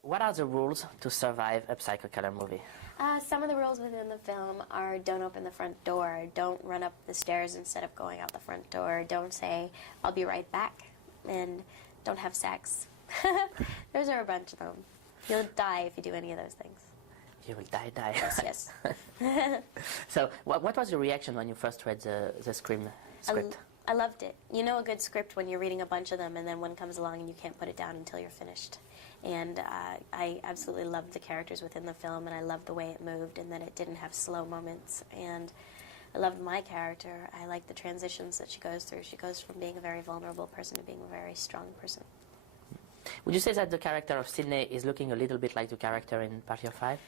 What are the rules to survive a psycho killer movie? Some of the rules within the film are don't open the front door, don't run up the stairs instead of going out the front door, don't say, I'll be right back, and don't have sex. Those are a bunch of them. You'll die if you do any of those things. You will die. Yes, yes. So, what was your reaction when you first read the Scream script? I loved it. You know a good script when you're reading a bunch of them and then one comes along and you can't put it down until you're finished. And I absolutely loved the characters within the film, and I loved the way it moved and that it didn't have slow moments. And I loved my character. I liked the transitions that she goes through. She goes from being a very vulnerable person to being a very strong person. Would you say that the character of Sydney is looking a little bit like the character in Party of Five?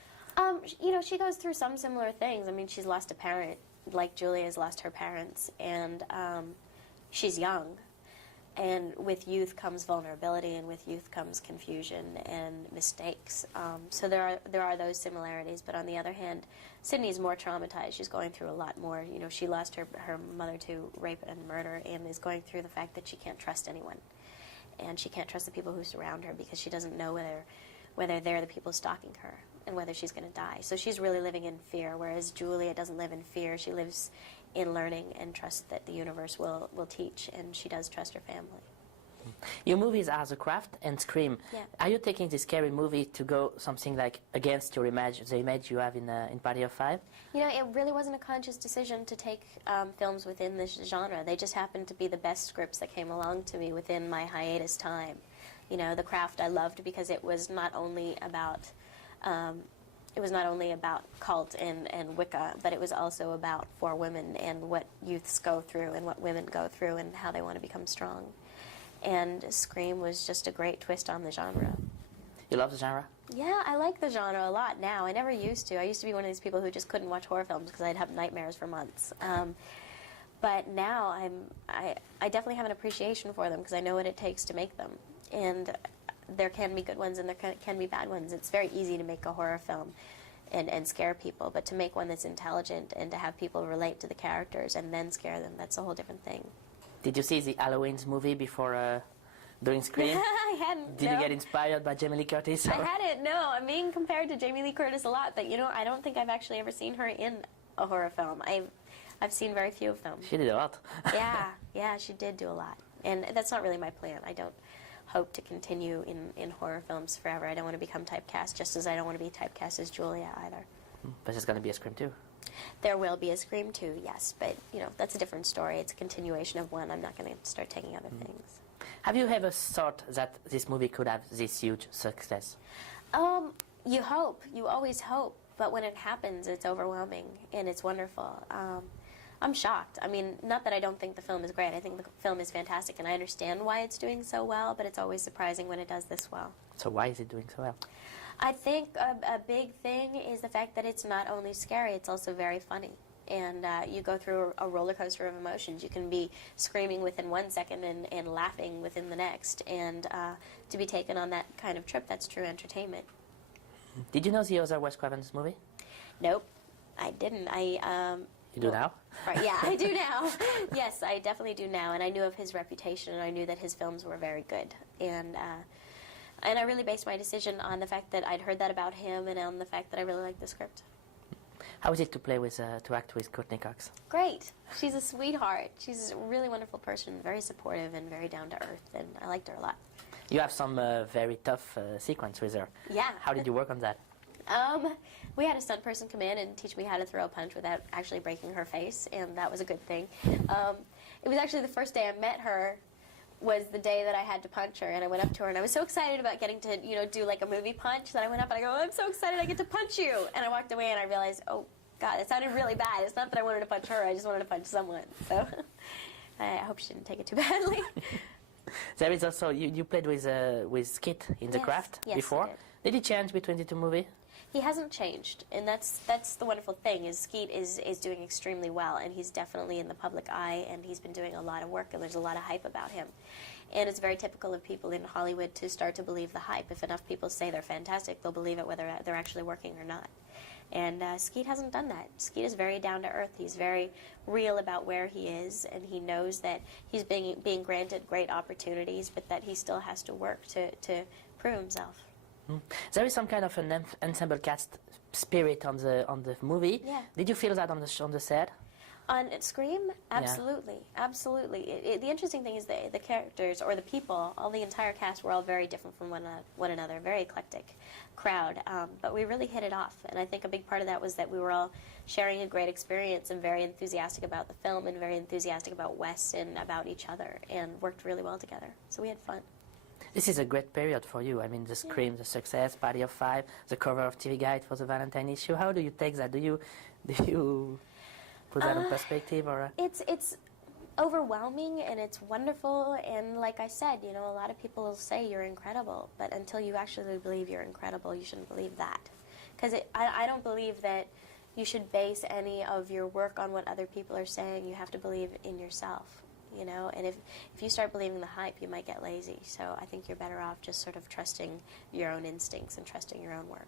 You know, she goes through some similar things. I mean, she's lost a parent, like Julia has lost her parents, and she's young. And with youth comes vulnerability, and with youth comes confusion and mistakes. So there are those similarities. But on the other hand, Sydney's more traumatized. She's going through a lot more. You know, she lost her mother to rape and murder, and is going through the fact that she can't trust anyone, and she can't trust the people who surround her because she doesn't know whether they're the people stalking her and whether she's going to die. So she's really living in fear, whereas Julia doesn't live in fear. She lives in learning and trusts that the universe will teach, and she does trust her family. Your movies are The Craft and Scream. Yeah. Are you taking this scary movie to go something like against your image, the image you have in Party of Five? You know, it really wasn't a conscious decision to take films within this genre. They just happened to be the best scripts that came along to me within my hiatus time. You know, The Craft I loved because it was not only about cult and Wicca, but it was also about four women and what youths go through and what women go through and how they want to become strong. And Scream was just a great twist on the genre. You love the genre? Yeah, I like the genre a lot now. I never used to. I used to be one of these people who just couldn't watch horror films because I'd have nightmares for months. But now I definitely have an appreciation for them because I know what it takes to make them. And there can be good ones and there can be bad ones. It's very easy to make a horror film and scare people, but to make one that's intelligent and to have people relate to the characters and then scare them, that's a whole different thing. Did you see the Halloween's movie before doing Scream? I hadn't. Did you get inspired by Jamie Lee Curtis? I hadn't, no. I'm being compared to Jamie Lee Curtis a lot, but you know, I don't think I've actually ever seen her in a horror film. I've seen very few of them. She did a lot. Yeah, she did do a lot. And that's not really my plan. I don't hope to continue in horror films forever. I don't want to become typecast, just as I don't want to be typecast as Julia either. But there's going to be a Scream 2. There will be a Scream 2, yes, but you know, that's a different story. It's a continuation of one. I'm not going to start taking other things. Have you ever thought that this movie could have this huge success? You hope. You always hope. But when it happens, it's overwhelming and it's wonderful. I'm shocked. I mean, not that I don't think the film is great. I think the film is fantastic, and I understand why it's doing so well, but it's always surprising when it does this well. So why is it doing so well? I think a big thing is the fact that it's not only scary, it's also very funny. And you go through a roller coaster of emotions. You can be screaming within 1 second and laughing within the next. And to be taken on that kind of trip, that's true entertainment. Did you know the other Wes Craven's movie? Nope, I didn't. You do now? Right, yeah, I do now. Yes, I definitely do now. And I knew of his reputation, and I knew that his films were very good. And I really based my decision on the fact that I'd heard that about him and on the fact that I really liked the script. How is it to play with, to act with Courtney Cox? Great. She's a sweetheart. She's a really wonderful person, very supportive and very down to earth, and I liked her a lot. You have some very tough sequence with her. Yeah. How did you work on that? We had a stunt person come in and teach me how to throw a punch without actually breaking her face, and that was a good thing. It was actually the first day I met her was the day that I had to punch her, and I went up to her, and I was so excited about getting to, you know, do like a movie punch that I went up and I go, I'm so excited I get to punch you, and I walked away and I realized, oh God, it sounded really bad. It's not that I wanted to punch her, I just wanted to punch someone. So I hope she didn't take it too badly. There is also, you played with Skit in The Craft before. Did he change between the two movies? He hasn't changed, and that's the wonderful thing, is Skeet is doing extremely well, and he's definitely in the public eye, and he's been doing a lot of work, and there's a lot of hype about him. And it's very typical of people in Hollywood to start to believe the hype. If enough people say they're fantastic, they'll believe it whether they're actually working or not. And Skeet hasn't done that. Skeet is very down to earth. He's very real about where he is, and he knows that he's being granted great opportunities, but that he still has to work to prove himself. There is some kind of an ensemble cast spirit on the movie. Yeah. Did you feel that on the set? On Scream, absolutely, absolutely. The interesting thing is the characters, or the people, all the entire cast were all very different from one another, very eclectic crowd, but we really hit it off, and I think a big part of that was that we were all sharing a great experience and very enthusiastic about the film and very enthusiastic about Wes and about each other, and worked really well together, so we had fun. This is a great period for you. I mean, the Scream, the success, Party of Five, the cover of TV Guide for the Valentine issue. How do you take that? Do you put that in perspective, or? It's overwhelming and it's wonderful, and like I said, you know, a lot of people will say you're incredible, but until you actually believe you're incredible, you shouldn't believe that. Because I don't believe that you should base any of your work on what other people are saying. You have to believe in yourself, you know, and if you start believing the hype, you might get lazy. So I think you're better off just sort of trusting your own instincts and trusting your own work.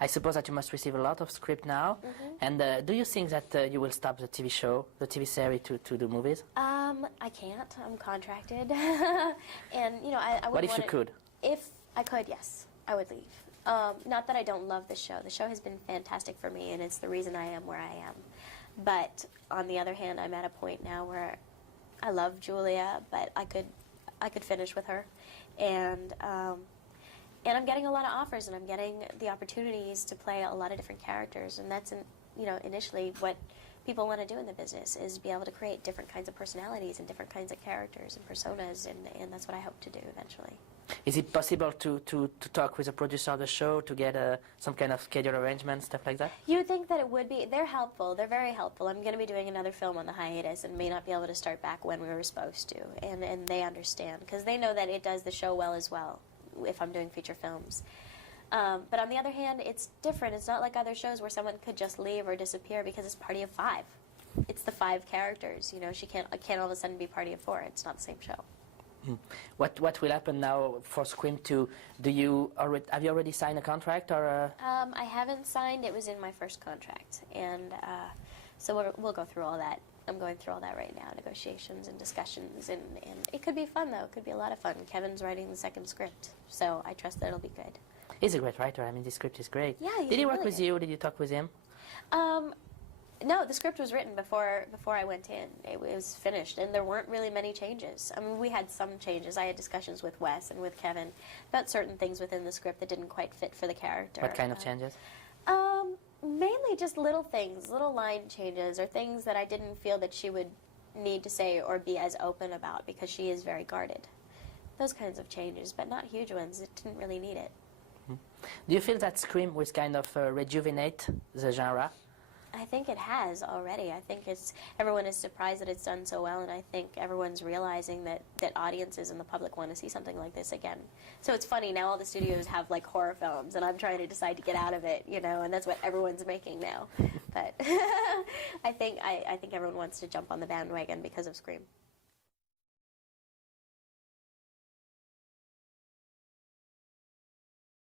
I suppose that you must receive a lot of script now. And do you think that you will stop the TV show, the TV series, to do movies? I can't. I'm contracted. And, you know, I would. What if you could? If I could, yes, I would leave. Not that I don't love the show. The show has been fantastic for me, and it's the reason I am where I am. But on the other hand, I'm at a point now where I love Julia, but I could finish with her. And I'm getting a lot of offers, and I'm getting the opportunities to play a lot of different characters, and that's, you know, initially what people want to do in the business, is be able to create different kinds of personalities and different kinds of characters and personas, and that's what I hope to do eventually. Is it possible to talk with the producer of the show to get some kind of schedule arrangement, stuff like that? You would think that it would be. They're helpful. They're very helpful. I'm going to be doing another film on the hiatus and may not be able to start back when we were supposed to, and they understand, because they know that it does the show well as well, if I'm doing feature films. But on the other hand, it's different. It's not like other shows where someone could just leave or disappear, because it's Party of Five. It's the 5 characters. You know, she can't all of a sudden be Party of 4. It's not the same show. What will happen now for Scream 2? Have you already signed a contract, or? I haven't signed. It was in my first contract, and so we'll go through all that. I'm going through all that right now, negotiations and discussions, and it could be fun, though. It could be a lot of fun. Kevin's writing the second script, so I trust that it'll be good. He's a great writer. I mean, the script is great. Yeah, Did he work with you? Did you talk with him? No, the script was written before I went in. It was finished, and there weren't really many changes. I mean, we had some changes. I had discussions with Wes and with Kevin about certain things within the script that didn't quite fit for the character. What kind of changes? Mainly just little things, little line changes, or things that I didn't feel that she would need to say or be as open about, because she is very guarded. Those kinds of changes, but not huge ones. It didn't really need it. Do you feel that Scream was kind of rejuvenate the genre? I think it has already. I think everyone is surprised that it's done so well, and I think everyone's realizing that audiences and the public want to see something like this again. So it's funny, now all the studios have like horror films, and I'm trying to decide to get out of it, you know, and that's what everyone's making now. But I think everyone wants to jump on the bandwagon because of Scream.